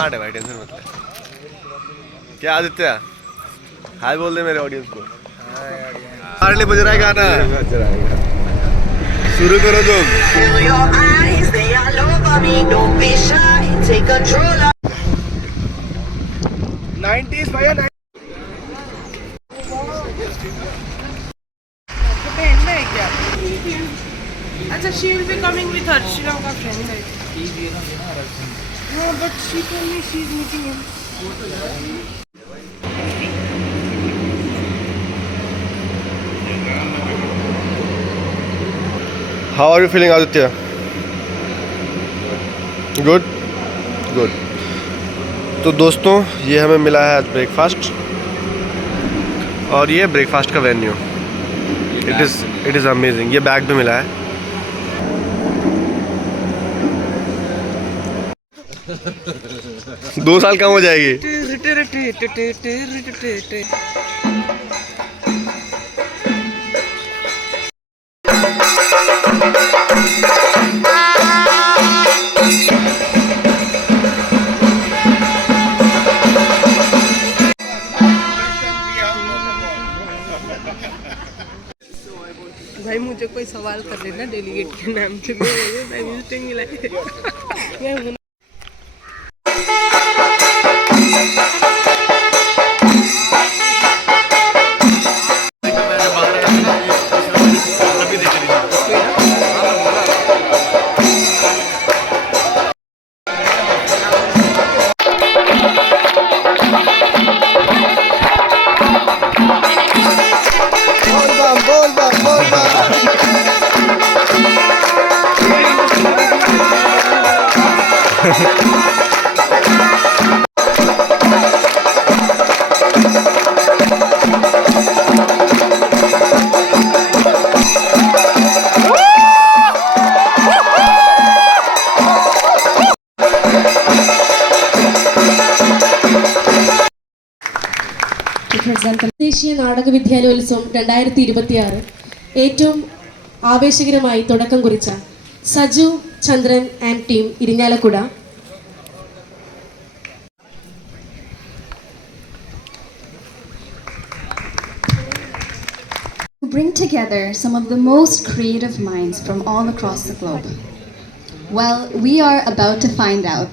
Smart है भाई, tension मत ले। क्या आदित्य, हाय बोल दे मेरे ऑडियंस को। हमारे लिए बज रहा है गाना, शुरू करो तुम। 90s भैया। अच्छा, she will be coming with her Sri-Lanka friend, right? No, but she told me she's meeting him. How are you feeling, Aditya? Good? Good. तो दोस्तों, ये हमें मिला है आज ब्रेकफास्ट, और ये ब्रेकफास्ट का वेन्यू। It is amazing. ये बैग भी मिला है। 2 साल कम हो जाएगी। भाई मुझे कोई सवाल कर लेना डेलीगेट के नाम से, मैं विजिटिंग लाइक ദേശീയ നാടക വിദ്യാലയോത്സവം 2026 ഏറ്റവും ആവേശകരമായി തുടക്കം കുറിച്ച Saju Chandran and team Irinjalakuda bring together some of the most creative minds from all across the globe. Well, we are about to find out.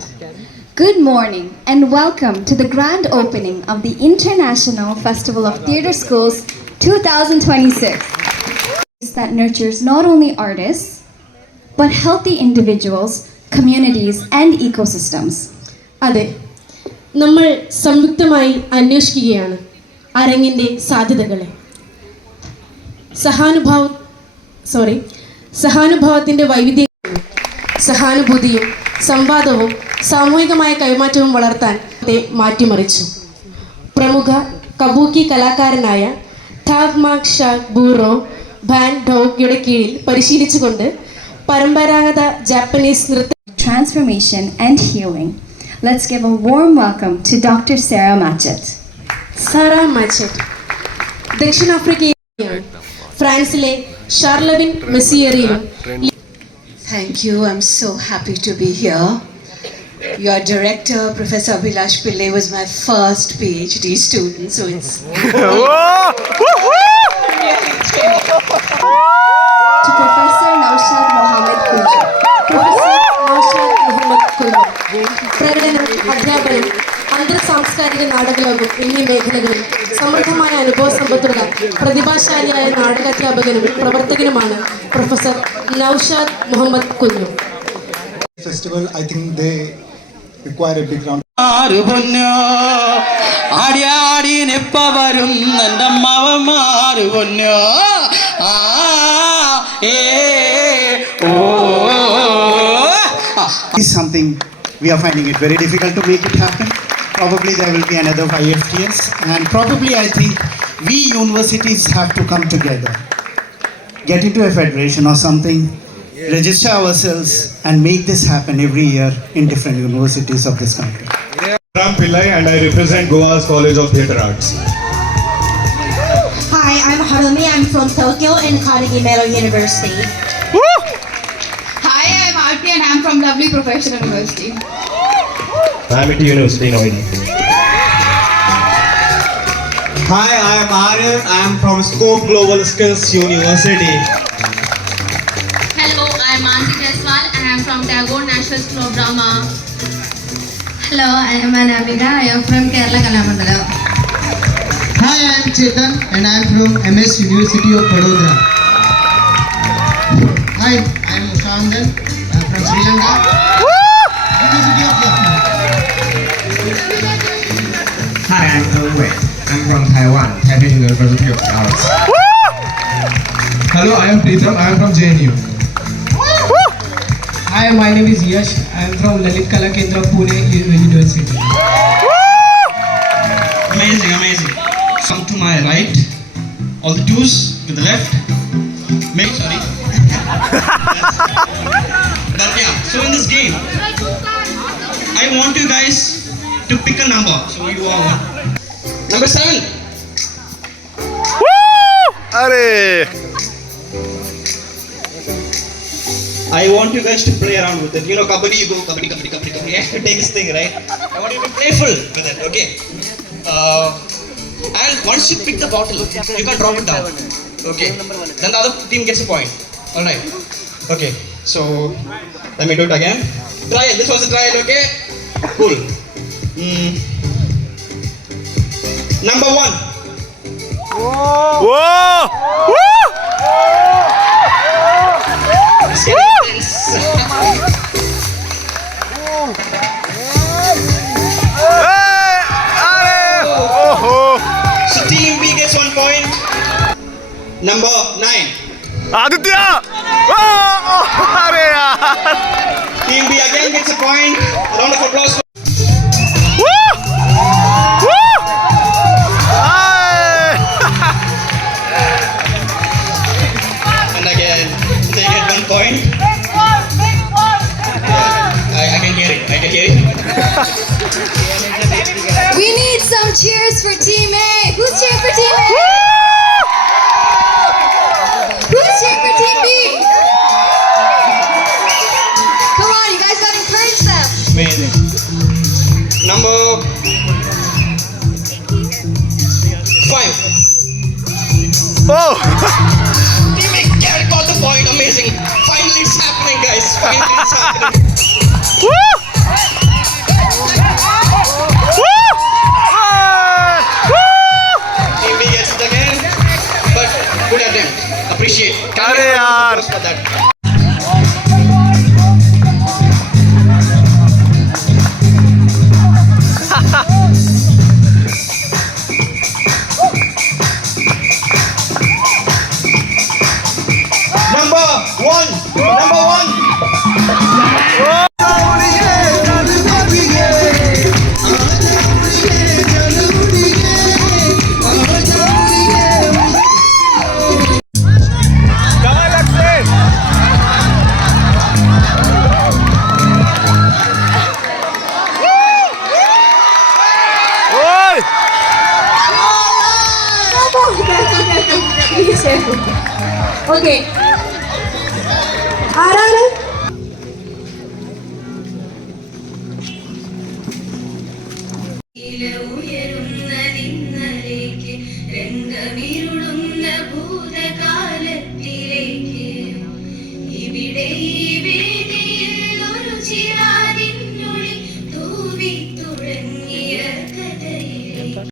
Good morning and welcome to the grand opening of the International Festival of Theatre Schools 2026. That nurtures not only artists, but healthy individuals, communities and ecosystems. അതെ, നമ്മൾ സംയുക്തമായി അന്വേഷിക്കുകയാണ് അരങ്ങിൻ്റെ സാധ്യതകളെ. സഹാനുഭാവത്തിൻ്റെ വൈവിധ്യം, സഹാനുഭൂതിയും സംവാദവും സാമൂഹികമായ കൈമാറ്റവും വളർത്താൻ മാറ്റിമറിച്ചു. പ്രമുഖ കബൂക്കി കലാകാരനായ താഗ് മാക് ഷാക് ബൂറോ ബാൻ ഡോഗ്യുടെ കീഴിൽ പരിശീലിച്ചുകൊണ്ട് പരമ്പരാഗത ജാപ്പനീസ് നൃത്ത transformation and healing. Let's give a warm welcome to Dr. Sarah Matchett. Sarah Matchett ദക്ഷിണാഫ്രിക്കയിലാണ്. ഫ്രാൻസിലെ ഷാർലവിൻ മെസ്സിയറിയിലും. Thank you. I'm so happy to be here. Your director, Professor Abhilash Pillai, was my first PhD student, so it's To Professor Naushad Mohammed Kunja. പ്രകടനം, അധ്യാപനം, അന്തർ സാംസ്കാരിക നാടകലോകം എന്നീ മേഖലകളിൽ സമൃദ്ധമായ അനുഭവ സമ്പത്തുള്ള പ്രതിഭാശാലിയായ നാടകാധ്യാപകനും പ്രവർത്തകനുമാണ് പ്രൊഫസർ നൗഷാദ് മുഹമ്മദ് കുഞ്ഞു. Festival, I think they require a big round. Is something we are finding it very difficult to make it happen. Probably there will be another IFTS, and probably I think we universities have to come together, get into a federation or something, register ourselves and make this happen every year in different universities of this country. Ram Pillai and I represent Goa's College of Theatre Arts. Hi, I'm Harumi. I'm from Tokyo and Carnegie Mellon University. Hi, I'm Aarti and I'm from Lovely Professional University. Amity University, Noida. Hi, I am Aryan. I am from Scope Global Skills University. Hello, I am Mansi Jaiswal and I am from Tagore National School of Drama. Hello, I am Anamika. I am from Kerala Kalamandalam. Hi, I am Chetan and I am from MS University of Vadodara. Hi, I am Ushandan from Sri Lanka. University of Lucknow. Hi, I am Wei. I am from Taiwan, Taipei University of Arts. Hello, I am Pritham. I am from JNU. Hi, my name is Yash. I am from Lalit Kala Kendra, Pune University. Amazing, amazing. Come to my right. All the twos to the left. Sorry. But yeah, so in this game, I want you guys to pick a number. So you are one. Number 7. Arey! I want you guys to play around with it. You know, kabaddi, you go kabaddi. You have to take this thing, right? I want you to be playful with it, okay? And once you pick the bottle, you can drop it down. Okay. Then the other team gets a point. Alright. Okay. So, let me do it again. Trial. This was a trial, okay? Cool. Number 1. Whoa! Woo! It's getting intense. Hey! Arey! Oh! So team B gets 1 point. Number 9. Aditya! Oh! Arey yaar! Team B again gets a point. A round of applause. Woo! Woo! Hey! And again, they get 1 point. I can hear it. We need some cheers for Team A. Who's cheering for Team A? Who's cheering for Team B? Come on, you guys gotta encourage them. Amazing. Number 5. Oh! Team A got the point. Amazing. Finally it's happening, guys. Finally it's happening. Woo! Woo! Hey! Woo! Team B gets it again. But good attempt. Appreciate. Can we Arey have a round of yaar. applause for that? Number 1. Oi! Okay. ആരാണ്? ഉയരുന്നതിന്നലേക്ക് രംഗമിരുള